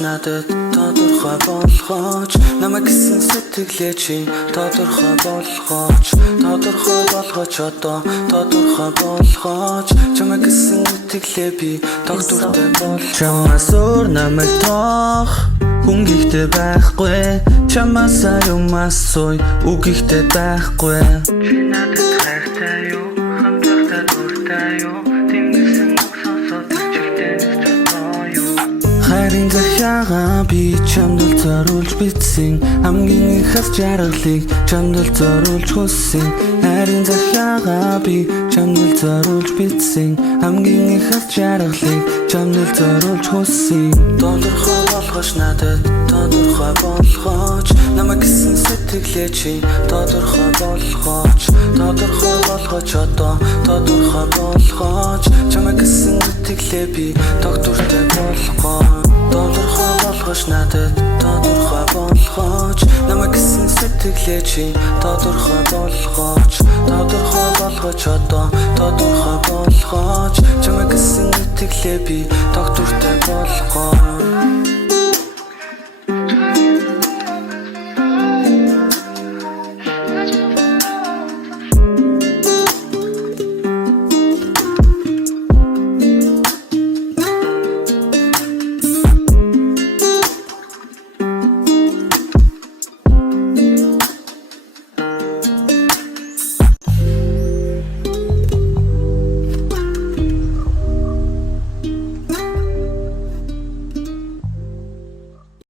Надад тодорхой болгооч намайг гэсэн сэтгэлээ чи тодорхой болгооч одоо тодорхой болгооч чамайг гэсэн сэтгэлээ би доктортой бол чамаас өөр намайг тоох хүн гихтэй байхгүй чамаас юмас сой үгихтэй байхгүй чи надад хайртай юу хамтлагтай дуртай юу тэнгисэн сонсоод харин захиагаа би чамд зориулж бичсэн хамгийн их хас жаргалыг чамд зориулж хүссэн харин захиагаа би чамд зориулж бичсэн хамгийн их хас жаргалыг чамд зориулж хүссэн тодорхой болгооч надад тодорхой болгооч намайг гэсэн сэтгэлээ чи тодорхой болгооч одоо тодорхой болгооч чамайг гэсэн сэтгэлээ би доктортой болгооч тодорхой болгооч надад тодорхой болгооч намайг гэсэн сэтгэлээ чи тодорхой болгооч одоо тодорхой болгооч чамайг гэсэн сэтгэлээ би доктортой болгооч